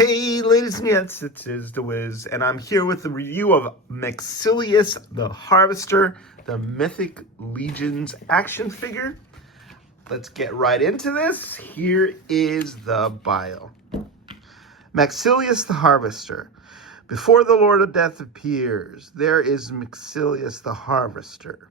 Hey, ladies and gents, it is The Wiz, and I'm here with the review of Maxillius the Harvester, the Mythic Legions action figure. Let's get right into this. Here is the bio. Maxillius the Harvester. Before the Lord of Death appears, there is Maxillius the Harvester.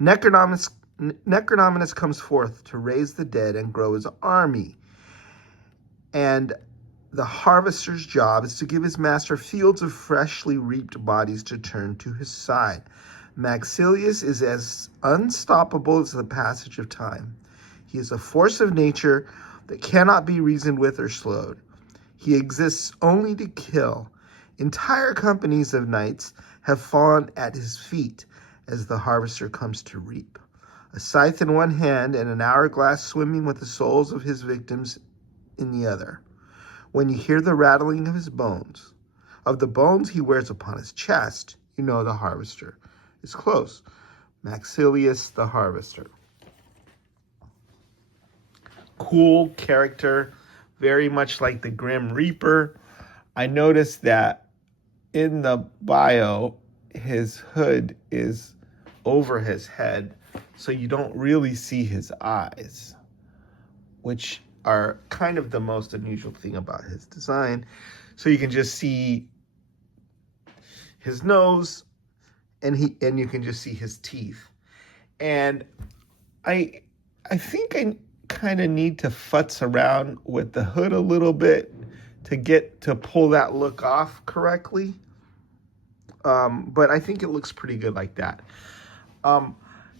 Necronominus comes forth to raise the dead and grow his army. And the harvester's job is to give his master fields of freshly reaped bodies to turn to his side. Maxillius is as unstoppable as the passage of time. He is a force of nature that cannot be reasoned with or slowed. He exists only to kill. Entire companies of knights have fallen at his feet as the harvester comes to reap. A scythe in one hand and an hourglass swimming with the souls of his victims in the other. When you hear the rattling of his bones, of the bones he wears upon his chest, you know the harvester is close. Maxillius the Harvester. Cool character, very much like the Grim Reaper. I noticed that in the bio, his hood is over his head, so you don't really see his eyes, which are kind of the most unusual thing about his design. So you can just see his nose and you can just see his teeth. And I think I kind of need to futz around with the hood a little bit to pull that look off correctly. But I think it looks pretty good like that.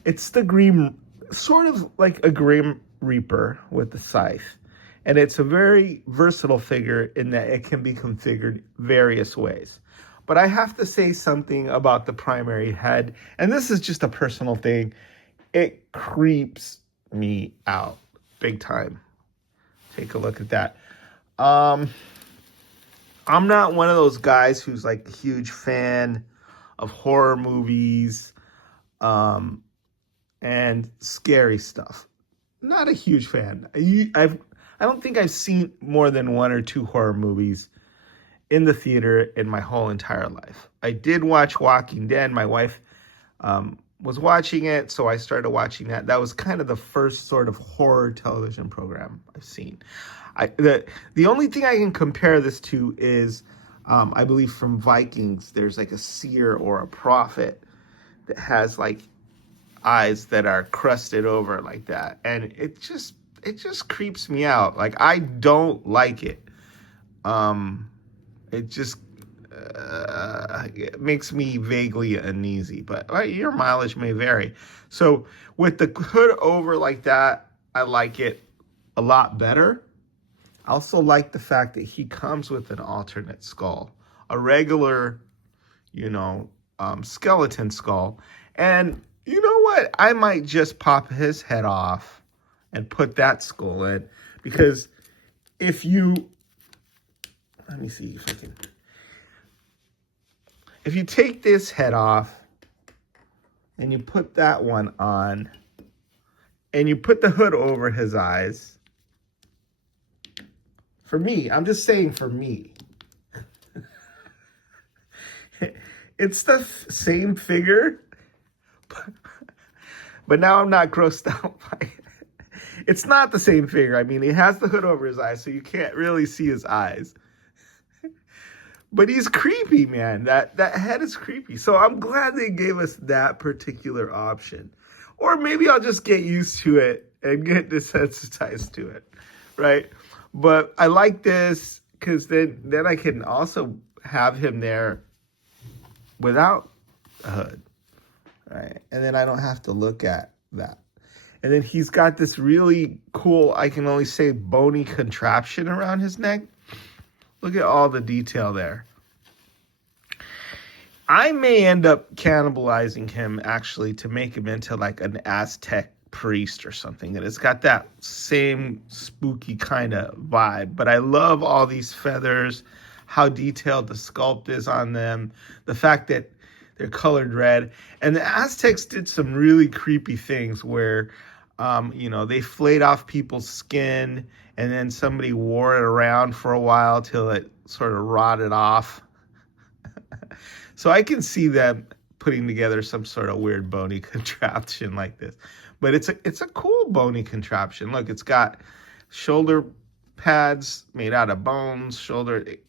It's the Grim, sort of like a Grim Reaper with the scythe, and it's a very versatile figure in that it can be configured various ways. But I have to say something about the primary head, and this is just a personal thing. It creeps me out big time. Take a look at that. I'm not one of those guys who's like a huge fan of horror movies and scary stuff. Not a huge fan. I don't think I've seen more than one or two horror movies in the theater in my whole entire life. I did watch Walking Dead. My wife was watching it, so I started watching that. That was kind of the first sort of horror television program I've seen. The only thing I can compare this to is, I believe from Vikings, there's like a seer or a prophet that has like eyes that are crusted over like that, and it just creeps me out. Like, I don't like it. It just it makes me vaguely uneasy, but your mileage may vary. So with the hood over like that, I like it a lot better. I also like the fact that he comes with an alternate skull, a regular, skeleton skull. And you know what? I might just pop his head off and put that skull in, because let me see if I can. If you take this head off and you put that one on and you put the hood over his eyes, for me, I'm just saying for me, it's the same figure, but now I'm not grossed out by it. It's not the same figure. I mean, he has the hood over his eyes, so you can't really see his eyes. But he's creepy, man. That head is creepy. So I'm glad they gave us that particular option. Or maybe I'll just get used to it and get desensitized to it, right? But I like this because then I can also have him there without a hood, right? And then I don't have to look at that. And then he's got this really cool, I can only say, bony contraption around his neck. Look at all the detail there. I may end up cannibalizing him, actually, to make him into like an Aztec priest or something. And it's got that same spooky kind of vibe. But I love all these feathers, how detailed the sculpt is on them, the fact that they're colored red. And the Aztecs did some really creepy things where They flayed off people's skin, and then somebody wore it around for a while till it sort of rotted off. So I can see them putting together some sort of weird bony contraption like this. But it's a cool bony contraption. Look, it's got shoulder pads made out of bones,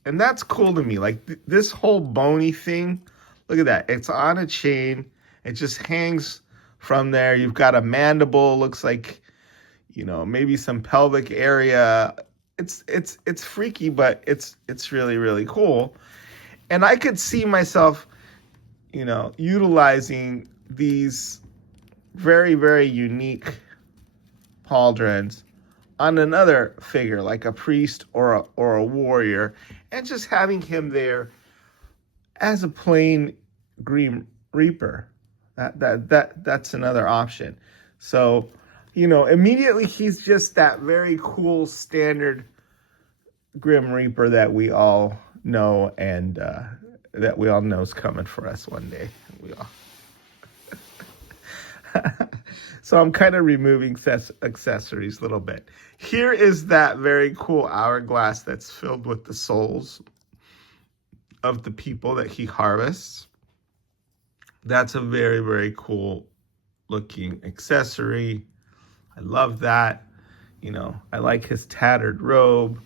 and that's cool to me. Like this whole bony thing, look at that. It's on a chain. It just hangs from there. You've got a mandible, looks like, maybe some pelvic area. It's freaky, but it's really, really cool. And I could see myself, utilizing these very, very unique pauldrons on another figure, like a priest or a warrior, and just having him there as a plain Grim Reaper. That's another option. So, immediately he's just that very cool standard Grim Reaper that we all know, and that we all know is coming for us one day. We all. So I'm kind of removing accessories a little bit. Here is that very cool hourglass that's filled with the souls of the people that he harvests. That's a very, very cool looking accessory. I love that. I like his tattered robe.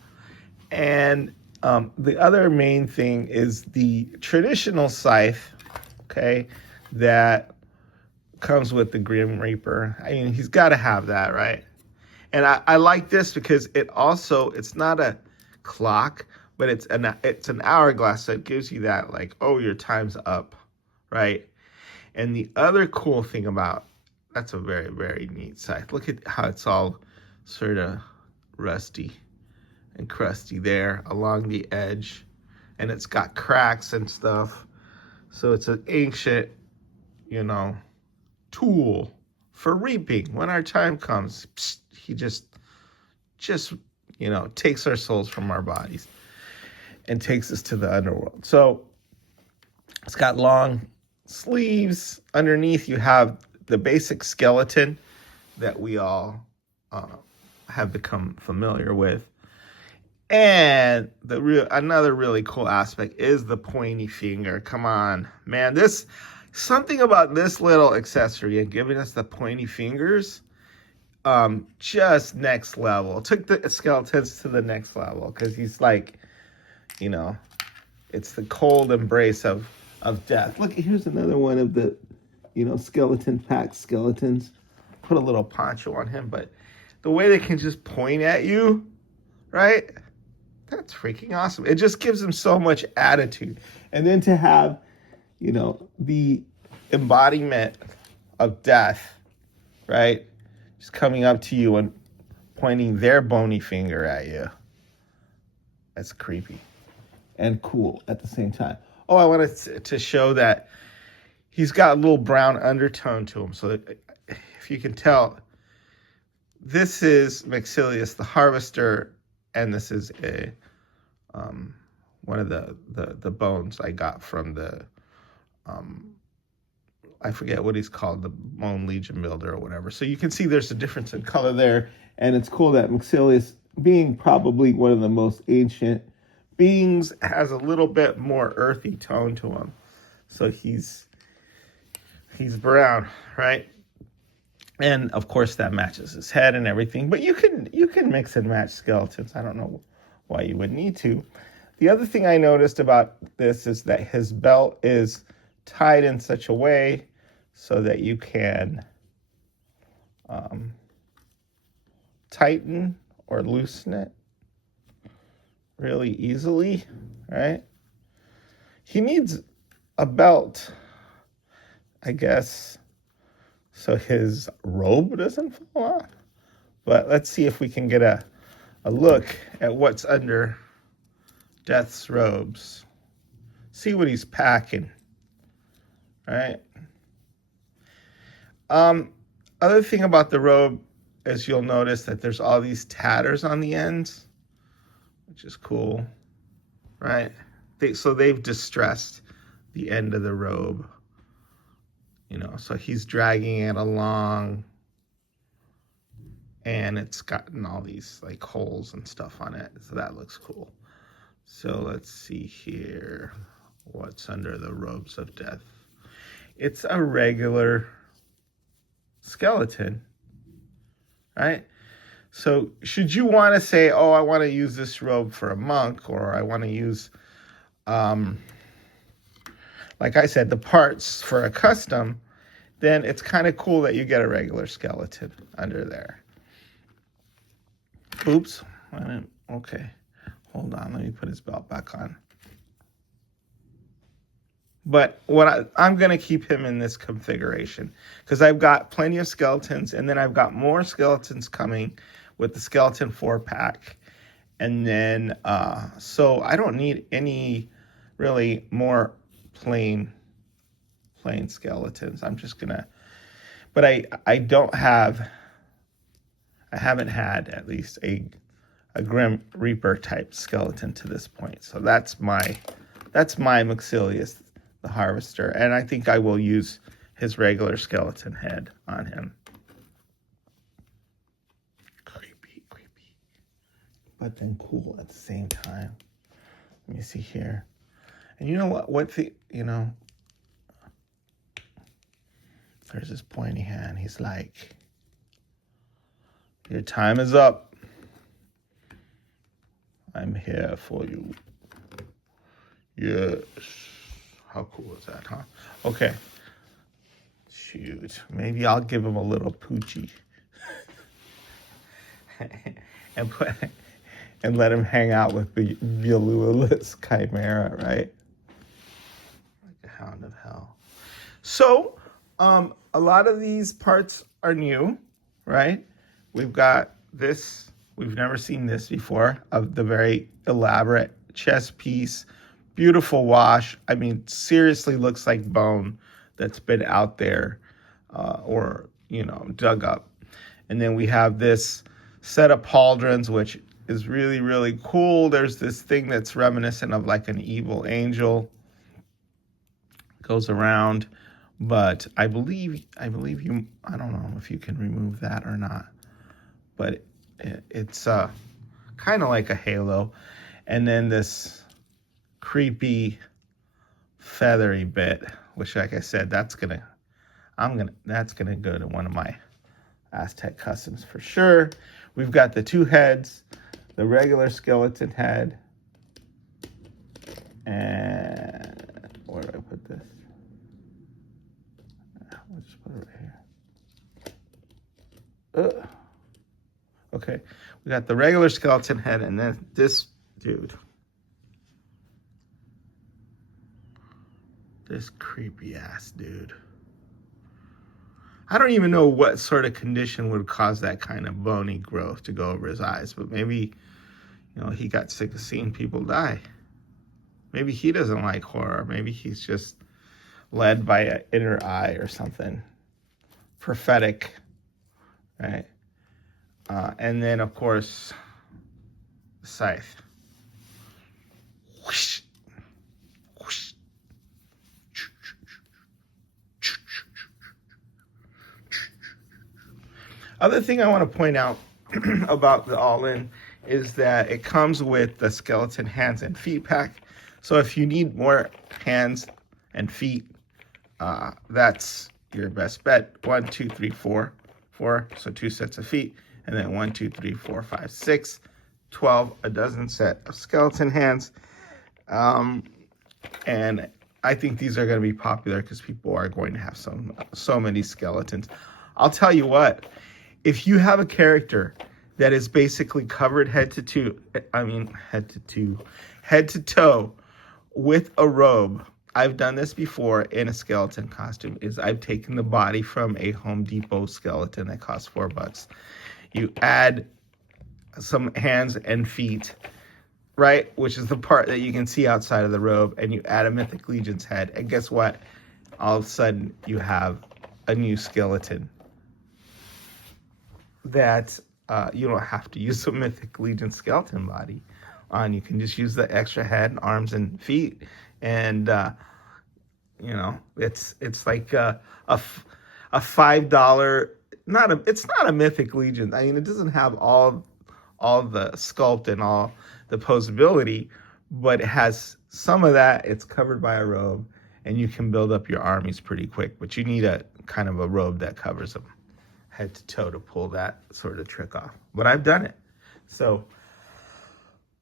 And the other main thing is the traditional scythe, okay, that comes with the Grim Reaper. I mean, he's got to have that, right? And I like this because it's not a clock, but it's an hourglass, so it gives you that, like, oh, your time's up, right? And the other cool thing that's a very, very neat scythe. Look at how it's all sort of rusty and crusty there along the edge, and it's got cracks and stuff. So it's an ancient, tool for reaping. When our time comes, he just takes our souls from our bodies and takes us to the underworld. So it's got long sleeves. Underneath you have the basic skeleton that we all have become familiar with. And another really cool aspect is the pointy finger. Come on, man. Something about this little accessory and giving us the pointy fingers, just next level. Took the skeletons to the next level, because he's like, it's the cold embrace of death. Look, here's another one of the, skeleton pack skeletons. Put a little poncho on him, but the way they can just point at you, right? That's freaking awesome. It just gives him so much attitude. And then to have, the embodiment of death, right? Just coming up to you and pointing their bony finger at you. That's creepy and cool at the same time. Oh, I wanted to show that he's got a little brown undertone to him. So that, if you can tell, this is Maxillius the Harvester, and this is one of the bones I got from the I forget what he's called, the Bone Legion Builder or whatever. So you can see there's a difference in color there, and it's cool that Maxillius, being probably one of the most ancient beings, has a little bit more earthy tone to him. So he's brown, right? And of course that matches his head and everything. But you can mix and match skeletons. I don't know why you would need to. The other thing I noticed about this is that his belt is tied in such a way so that you can tighten or loosen it really easily, right? He needs a belt, I guess, so his robe doesn't fall off. But let's see if we can get a look at what's under Death's robes. See what he's packing, right? Other thing about the robe is you'll notice that there's all these tatters on the ends, which is cool, right? So they've distressed the end of the robe, so he's dragging it along, and it's gotten all these like holes and stuff on it, so that looks cool. So let's see here, what's under the robes of death. It's a regular skeleton, right? So should you want to say, oh, I want to use this robe for a monk, or I want to use, like I said, the parts for a custom, then it's kind of cool that you get a regular skeleton under there. Oops, I didn't, okay. Hold on, let me put his belt back on. But I'm going to keep him in this configuration because I've got plenty of skeletons, and then I've got more skeletons coming with the skeleton 4-pack. And then, so I don't need any really more plain skeletons. I'm just going to, but I haven't had at least a Grim Reaper type skeleton to this point. So that's my Maxillius, the Harvester, and I think I will use his regular skeleton head on him. Creepy, but then cool at the same time. Let me see here. And you know what there's this pointy hand. He's like, your time is up. I'm here for you. Yes. How cool is that, huh? Okay. Shoot. Maybe I'll give him a little poochie. and let him hang out with the Veluilus Chimera, right? Like a hound of hell. So, a lot of these parts are new, right? We've got this. We've never seen this before, of the very elaborate chest piece. Beautiful wash. I mean, seriously looks like bone that's been out there or, dug up. And then we have this set of pauldrons, which is really, really cool. There's this thing that's reminiscent of like an evil angel. Goes around. But I believe you, I don't know if you can remove that or not. But it's kind of like a halo. And then this creepy feathery bit, which, like I said, that's gonna go to one of my Aztec customs for sure. We've got the two heads, the regular skeleton head, and where do I put this? Let's just put it right here. Okay, we got the regular skeleton head, and then this dude. This creepy ass dude. I don't even know what sort of condition would cause that kind of bony growth to go over his eyes, but maybe, he got sick of seeing people die. Maybe he doesn't like horror. Maybe he's just led by an inner eye or something prophetic, right? And then, of course, the scythe. Whoosh. Whoosh. Other thing I want to point out about the all-in is that it comes with the skeleton hands and feet pack. So if you need more hands and feet, that's your best bet. 1, 2, 3, 4. So 2 sets of feet. And then 1, 2, 3, 4, 5, 6, 12, a dozen set of skeleton hands. And I think these are going to be popular because people are going to have so many skeletons. I'll tell you what, if you have a character that is basically covered head to toe with a robe, I've done this before in a skeleton costume, is I've taken the body from a Home Depot skeleton that costs $4. You add some hands and feet, right? Which is the part that you can see outside of the robe, and you add a Mythic Legion's head, and guess what? All of a sudden, you have a new skeleton that you don't have to use a Mythic Legion skeleton body on. You can just use the extra head, arms, and feet, and it's like a $5 it's not a Mythic Legion. I mean, it doesn't have all the sculpt and all the posability, but it has some of that. It's covered by a robe, and you can build up your armies pretty quick, but you need a kind of a robe that covers them head to toe to pull that sort of trick off. But I've done it. So,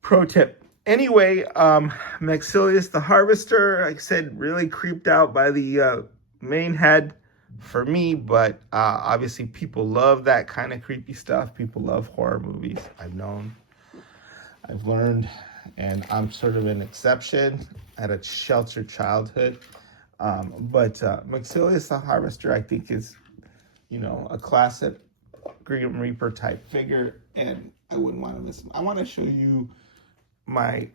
pro tip. Anyway, Maxillius the Harvester, like I said, really creeped out by the main head for me, but obviously people love that kind of creepy stuff. People love horror movies. I've learned, and I'm sort of an exception. I had a sheltered childhood. But Maxillius the Harvester, I think, is, a classic Grim Reaper type figure, and I wouldn't want to miss him. I want to show you my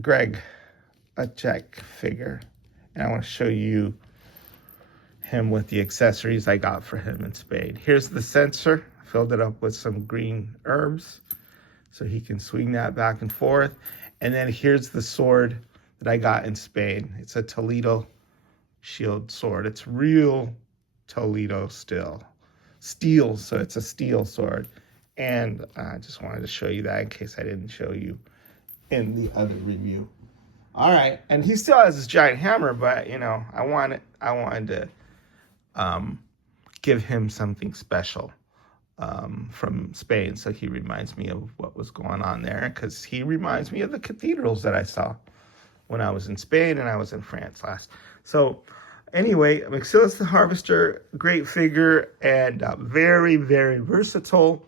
Greg a Jack figure, and I want to show you him with the accessories I got for him in Spain. Here's the censer. I filled it up with some green herbs so he can swing that back and forth. And then here's the sword that I got in Spain. It's a Toledo shield sword. It's real Toledo steel, so it's a steel sword. And I just wanted to show you that in case I didn't show you in the other review. All right, and he still has his giant hammer, but I wanted to give him something special from Spain, so he reminds me of what was going on there, because he reminds me of the cathedrals that I saw when I was in Spain and I was in France last. So anyway, Maxillius the Harvester, great figure, and very, very versatile.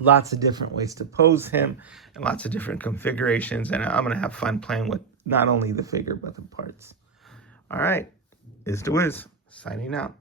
Lots of different ways to pose him and lots of different configurations. And I'm going to have fun playing with not only the figure, but the parts. All right. Is the Wiz signing out.